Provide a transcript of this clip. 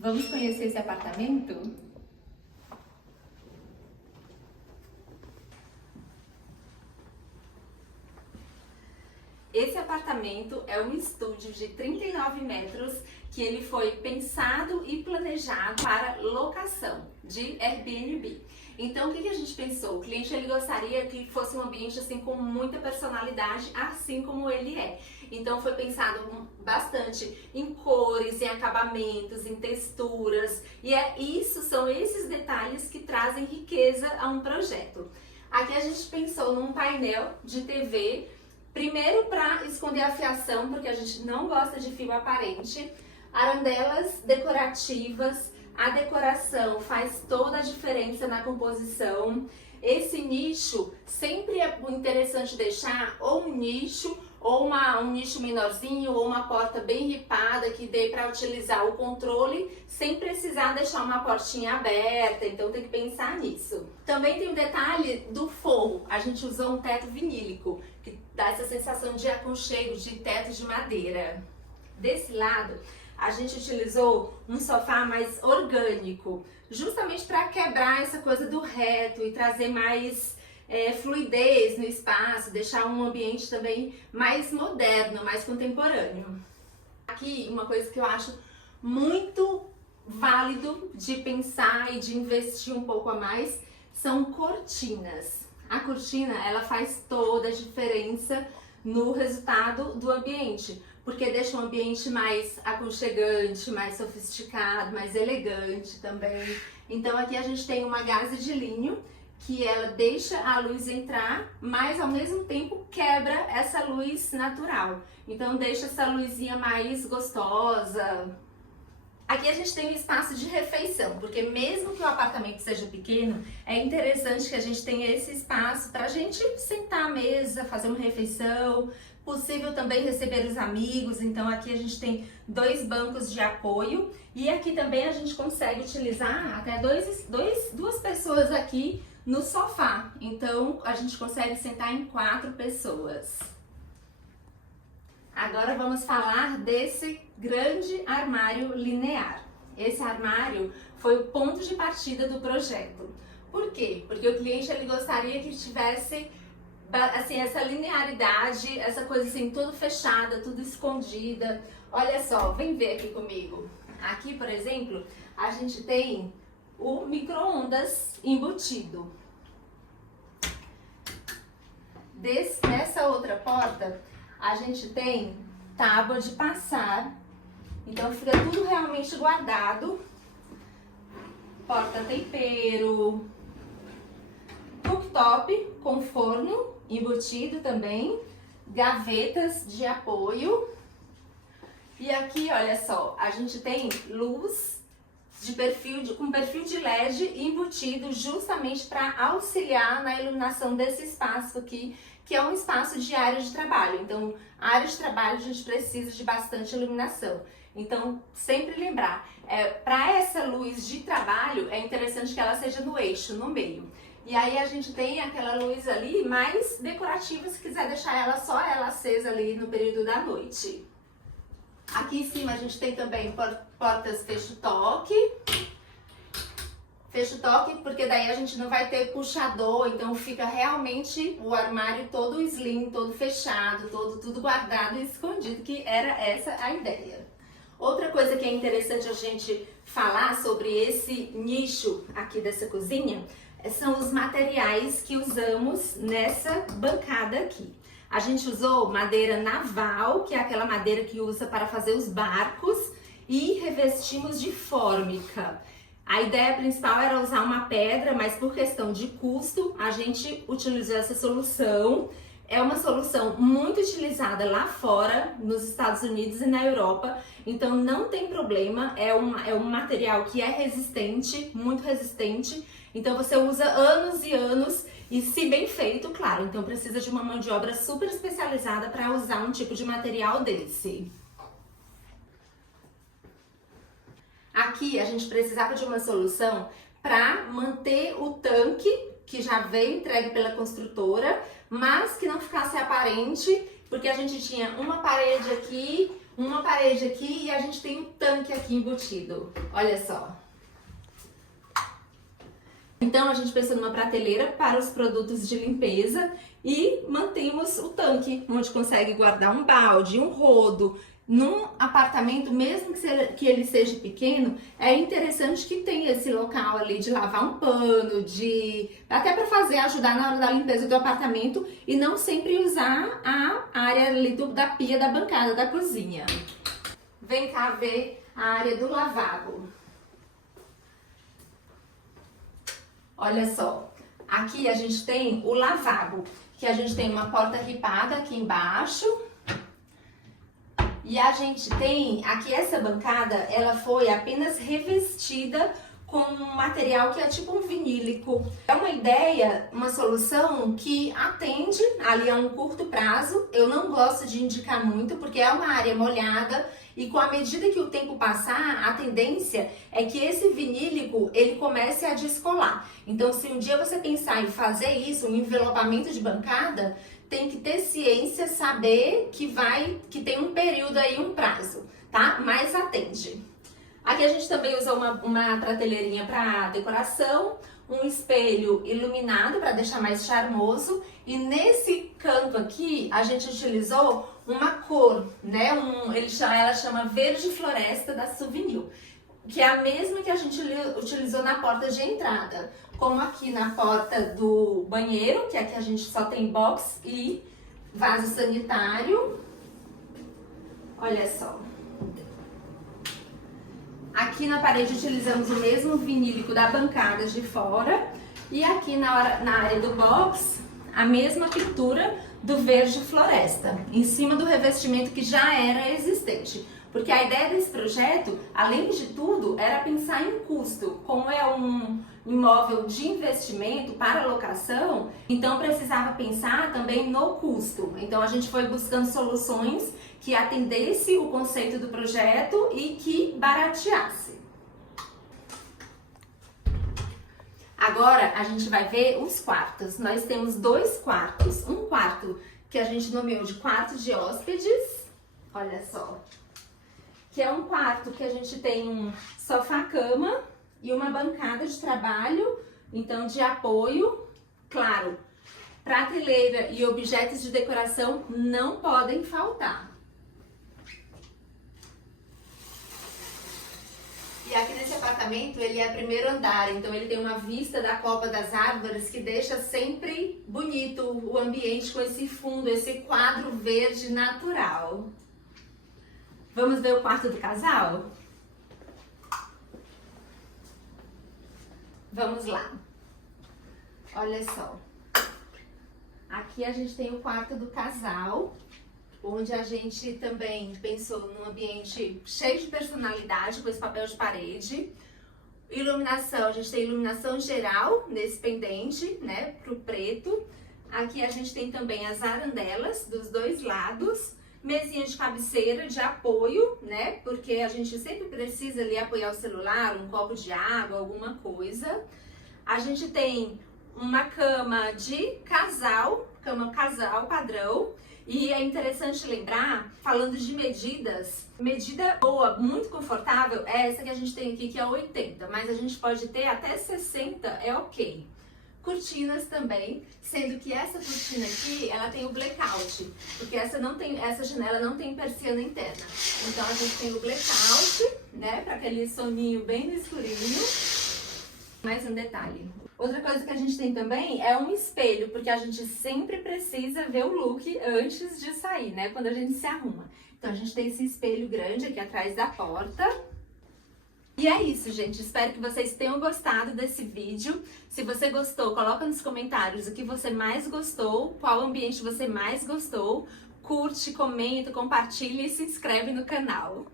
Vamos conhecer esse apartamento? Esse apartamento é um estúdio de 39 metros que ele foi pensado e planejado para locação de Airbnb. Então, o que a gente pensou? O cliente ele gostaria que fosse um ambiente assim com muita personalidade, assim como ele é. Então, foi pensado bastante em cores, em acabamentos, em texturas. E são esses detalhes que trazem riqueza a um projeto. Aqui a gente pensou num painel de TV. Primeiro, para esconder a fiação, porque a gente não gosta de fio aparente. Arandelas decorativas, a decoração faz toda a diferença na composição. Esse nicho, sempre é interessante deixar ou um nicho, ou um nicho menorzinho, ou uma porta bem ripada que dê para utilizar o controle, sem precisar deixar uma portinha aberta, então tem que pensar nisso. Também tem o detalhe do forro, a gente usou um teto vinílico, que dá essa sensação de aconchego, de teto de madeira. Desse lado, a gente utilizou um sofá mais orgânico, justamente para quebrar essa coisa do reto e trazer mais fluidez no espaço, deixar um ambiente também mais moderno, mais contemporâneo. Aqui, uma coisa que eu acho muito válido de pensar e de investir um pouco a mais são cortinas. A cortina, ela faz toda a diferença no resultado do ambiente, porque deixa um ambiente mais aconchegante, mais sofisticado, mais elegante também. Então aqui a gente tem uma gaze de linho, que ela deixa a luz entrar, mas ao mesmo tempo quebra essa luz natural. Então deixa essa luzinha mais gostosa. Aqui a gente tem um espaço de refeição, porque mesmo que o apartamento seja pequeno, é interessante que a gente tenha esse espaço para a gente sentar à mesa, fazer uma refeição. Possível também receber os amigos, então aqui a gente tem 2 bancos de apoio e aqui também a gente consegue utilizar até duas pessoas aqui no sofá, então a gente consegue sentar em 4 pessoas. Agora vamos falar desse grande armário linear. Esse armário foi o ponto de partida do projeto. Por quê? Porque o cliente ele gostaria que tivesse assim, essa linearidade, essa coisa assim, tudo fechada, tudo escondida. Olha só, vem ver aqui comigo. Aqui, por exemplo, a gente tem o micro-ondas embutido. Nessa outra porta, a gente tem tábua de passar, então fica tudo realmente guardado. Porta tempero, cooktop com forno embutido também, gavetas de apoio. E aqui, olha só, a gente tem luz com perfil de LED embutido justamente para auxiliar na iluminação desse espaço aqui, que é um espaço de área de trabalho. Então, a área de trabalho a gente precisa de bastante iluminação. Então, sempre lembrar, para essa luz de trabalho, é interessante que ela seja no eixo, no meio. E aí a gente tem aquela luz ali mais decorativa, se quiser deixar ela só ela acesa ali no período da noite. Aqui em cima a gente tem também portas fecho-toque. Fecho-toque porque daí a gente não vai ter puxador, então fica realmente o armário todo slim, todo fechado, tudo guardado e escondido, que era essa a ideia. Outra coisa que é interessante a gente falar sobre esse nicho aqui dessa cozinha são os materiais que usamos nessa bancada aqui. A gente usou madeira naval, que é aquela madeira que usa para fazer os barcos, e revestimos de fórmica. A ideia principal era usar uma pedra, mas por questão de custo, a gente utilizou essa solução. É uma solução muito utilizada lá fora, nos Estados Unidos e na Europa, então não tem problema, é um material que é resistente, muito resistente, então você usa anos e anos, e se bem feito, claro, então precisa de uma mão de obra super especializada para usar um tipo de material desse. Aqui a gente precisava de uma solução para manter o tanque, que já veio entregue pela construtora, mas que não ficasse aparente, porque a gente tinha uma parede aqui, uma parede aqui e a gente tem um tanque aqui embutido. Olha só. Então a gente pensou numa prateleira para os produtos de limpeza e mantemos o tanque, onde consegue guardar um balde, um rodo. Num apartamento, mesmo que ele seja pequeno, é interessante que tenha esse local ali de lavar um pano, até para ajudar na hora da limpeza do apartamento e não sempre usar a área ali da pia, da bancada, da cozinha. Vem cá ver a área do lavabo. Olha só, aqui a gente tem o lavabo, que a gente tem uma porta ripada aqui embaixo. E a gente tem aqui essa bancada, ela foi apenas revestida com um material que é tipo um vinílico. É uma ideia, uma solução que atende ali a um curto prazo. Eu não gosto de indicar muito porque é uma área molhada e com a medida que o tempo passar, a tendência é que esse vinílico ele comece a descolar. Então, se um dia você pensar em fazer isso, um envelopamento de bancada, tem que ter ciência, saber que tem um período aí, um prazo, tá? Mas atende. Aqui a gente também usou uma prateleirinha para decoração, um espelho iluminado para deixar mais charmoso e nesse canto aqui a gente utilizou uma cor, né? Ela chama Verde Floresta da Souvenir, que é a mesma que a gente utilizou na porta de entrada, como aqui na porta do banheiro, que aqui a gente só tem box e vaso sanitário. Olha só. Aqui na parede utilizamos o mesmo vinílico da bancada de fora e aqui na área do box a mesma pintura do Verde Floresta, em cima do revestimento que já era existente. Porque a ideia desse projeto, além de tudo, era pensar em custo. Como é um imóvel de investimento para locação, então precisava pensar também no custo. Então a gente foi buscando soluções que atendesse o conceito do projeto e que barateasse. Agora a gente vai ver os quartos. Nós temos 2 quartos. Um quarto que a gente nomeou de quarto de hóspedes. Olha só. Que é um quarto que a gente tem um sofá-cama e uma bancada de trabalho, então de apoio. Claro, prateleira e objetos de decoração não podem faltar. E aqui nesse apartamento ele é primeiro andar, então ele tem uma vista da copa das árvores que deixa sempre bonito o ambiente com esse fundo, esse quadro verde natural. Vamos ver o quarto do casal? Vamos lá. Olha só. Aqui a gente tem o quarto do casal, onde a gente também pensou num ambiente cheio de personalidade, com esse papel de parede. Iluminação, a gente tem iluminação geral nesse pendente, né, pro preto. Aqui a gente tem também as arandelas dos 2 lados. Mesinha de cabeceira de apoio, né? Porque a gente sempre precisa ali apoiar o celular, um copo de água, alguma coisa. A gente tem uma cama de casal, cama casal padrão. E é interessante lembrar, falando de medidas, medida boa, muito confortável, é essa que a gente tem aqui, que é 80, mas a gente pode ter até 60, é ok. Cortinas também, sendo que essa cortina aqui, ela tem o blackout, porque essa janela não tem persiana interna. Então a gente tem o blackout, né, para aquele soninho bem no escurinho. Mais um detalhe. Outra coisa que a gente tem também é um espelho, porque a gente sempre precisa ver o look antes de sair, né, quando a gente se arruma. Então a gente tem esse espelho grande aqui atrás da porta. E é isso, gente. Espero que vocês tenham gostado desse vídeo. Se você gostou, coloca nos comentários o que você mais gostou, qual ambiente você mais gostou. Curte, comenta, compartilha e se inscreve no canal.